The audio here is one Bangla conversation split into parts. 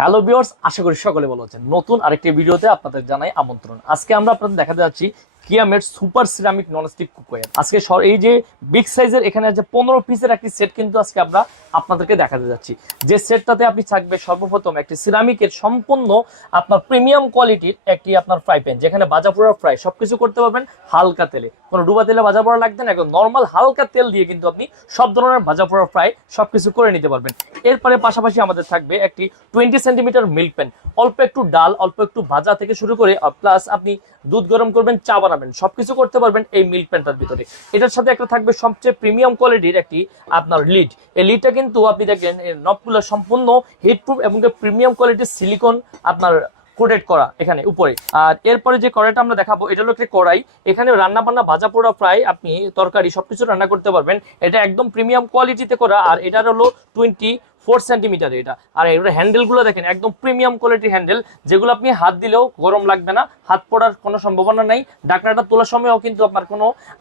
হ্যালো ভিউয়ার্স, আশা করি সকলে ভালো আছেন। নতুন আরেকটি ভিডিওতে আপনাদের জানাই আমন্ত্রণ। আজকে আমরা আপনাদের দেখাতে যাচ্ছি কিয়া made super ceramic nonstick cookware. আজকে এই যে বিগ সাইজের এখানে যে 15 পিসের একটি সেট কিন্তু আজকে আমরা আপনাদেরকে দেখাতে যাচ্ছি। যে সেটটাতে আপনি থাকবে সর্বপ্রথম একটি সিরামিকের সম্পূর্ণ আপনার প্রিমিয়াম কোয়ালিটির একটি আপনার ফ্রাই প্যান, যেখানে ভাজা পোড়া ফ্রাই সবকিছু করতে পারবেন হালকা তেলে। কোনো ডুবা তেলে ভাজা পোড়া লাগবে না, একদম নর্মাল হালকা তেল দিয়ে কিন্তু আপনি সব ধরনের ভাজা পোড়া ফ্রাই সবকিছু করে নিতে পারবেন। এরপরে পাশাপাশি আমাদের থাকবে একটি 20 সেন্টিমিটার মিল্ক প্যান, অল্প একটু ডাল, অল্প একটু ভাজা থেকে শুরু করে প্লাস আপনি দুধ গরম করবেন, চা বানাবেন, সবকিছু করতে পারবেন এই মিল্ক প্যানটার ভিতরে। এটার সাথে একটা থাকবে সবচেয়ে প্রিমিয়াম কোয়ালিটির একটি আপনার লিড। এই লিডটা কিন্তু আপনি দেখেন নবগুলো সম্পূর্ণ হিটপ্রুফ এবং প্রিমিয়াম কোয়ালিটির সিলিকন আপনার কোটেড করা এখানে উপরে। আর এরপরে যে কড়াইটা আমরা দেখাবো, এটা হলো একটি কড়াই। এখানে রান্না বান্না, ভাজা পোড়া, ফ্রাই, আপনি তরকারি সবকিছু রান্না করতে পারবেন। এটা একদম প্রিমিয়াম কোয়ালিটিতে করা। আর এটার হলো 24 সেন্টিমিটার এটা। আর এর হ্যান্ডেলগুলো দেখেন একদম প্রিমিয়াম কোয়ালিটির হ্যান্ডেল, যেগুলো আপনি হাত দিলেও গরম লাগবে না, হাত পড়ার কোনো সম্ভাবনা নাই। ঢাকনাটা তোলার সময়ও কিন্তু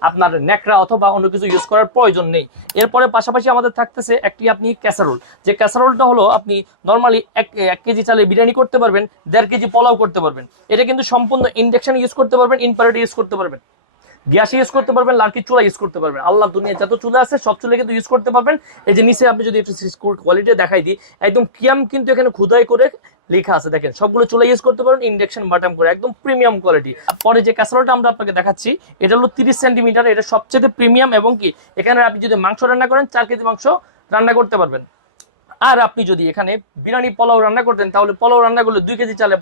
আপনার ন্যাকড়া অথবা অন্য কিছু ইউজ করার প্রয়োজন নেই। এরপরে পাশাপাশি আমাদের থাকতেছে একটি আপনি ক্যাসারোল। যে ক্যাসারোলটা হলো আপনি নর্মালি 1 কেজি চালে বিরিয়ানি করতে পারবেন, 1.5 কেজি পোলাও করতে পারবেন। এটা কিন্তু সম্পূর্ণ ইন্ডাকশন ইউজ করতে পারবেন, ইনফ্রারেড ইউজ করতে পারবেন, গ্যাস ইউজ করতে পারবেন, লার্কির চুলা ইউজ করতে পারবেন। আল্লাহ দুনিয়া যত চুলা আছে সব চুলা কিন্তু ইউজ করতে পারবেন। এই যে নিচে আপনি যদি একটু কোয়ালিটি দেখাই দিই, একদম কিয়াম কিন্তু এখানে খোদাই করে লেখা আছে, দেখেন সবগুলো চুলা ইউজ করতে পারবেন, ইন্ডাকশন বাটাম করে একদম প্রিমিয়াম কোয়ালিটি। পরে যে ক্যাসারোলটা আমরা আপনাকে দেখাচ্ছি, এটা হলো 30 সেন্টিমিটার, এটা সবচেয়ে প্রিমিয়াম। এবং কি এখানে আপনি যদি মাংস রান্না করেন 4 কেজি মাংস রান্না করতে পারবেন। আর আপনি যদি এখানে বিরিয়ানি পোলাও রান্না করতেন, তাহলে পোলাও রান্না করলে 2 কেজি চালে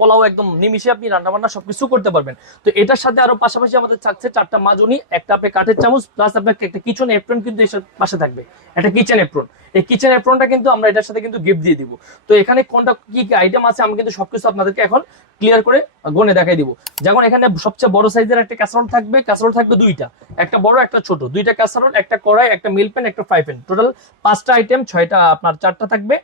পোলাও একদম নিমিশে আপনি রান্না বান্না সবকিছু করতে পারবেন। তো এটার সাথে আরো পাশাপাশি আমাদের থাকছে 4টা মাজনি, একটা আপনি কাঠের চামচ, প্লাস আপনার একটা কিচেন এপ্রন কিন্তু এর পাশে থাকবে, একটা কিচেন এপ্রন। এই কিচেন এপ্রনটা কিন্তু আমরা এটার সাথে কিন্তু গিফট দিয়ে দিব। তো এখানে কোনটা কি কি আইটেম আছে আমি কিন্তু সবকিছু আপনাদেরকে এখন ক্লিয়ার করে গনে দেখাই দিব। যেমন এখানে সবচেয়ে বড় সাইজের একটা ক্যাসারোল থাকবে, ক্যাসারোল থাকবে 2টা, একটা বড় একটা ছোট, 2টা ক্যাসারোল, একটা কড়াই, একটা মিল্ক প্যান, একটা ফ্রাই প্যান, টোটাল 5টা আইটেম, 6টা আপনার 4টা থাকবে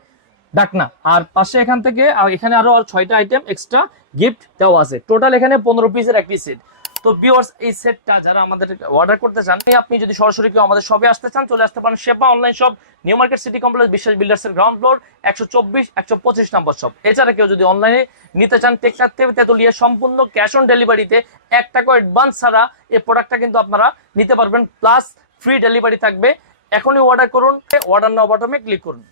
ডাকনা। আর পাশে এখান থেকে এখানে আরো 6টা আইটেম এক্সট্রা গিফট দেওয়া আছে। টোটাল এখানে 15 পিসের একটি সেট। তো ভিউয়ার্স, এই সেটটা যারা আমাদের অর্ডার করতে চান, আপনি যদি সরাসরি কেউ আমাদের শপে আসতে চান, চলে আসতে পারেন Shepa online shop, New Market city complex, Biswas বিল্ডার্সের গ্রাউন্ড ফ্লোর, 124-125 নম্বর শপ। এছাড়া কেউ যদি অনলাইনে নিতে চান, টেকনাফ থেকে তেতুলিয়া, সম্পূর্ণ ক্যাশ অন ডেলিভারিতে 1 টাকা অ্যাডভান্স ছাড়া এই প্রোডাক্টটা কিন্তু আপনারা নিতে পারবেন, প্লাস ফ্রি ডেলিভারি থাকবে। এখনই অর্ডার করুন, অর্ডার নাও বাটনে ক্লিক করুন।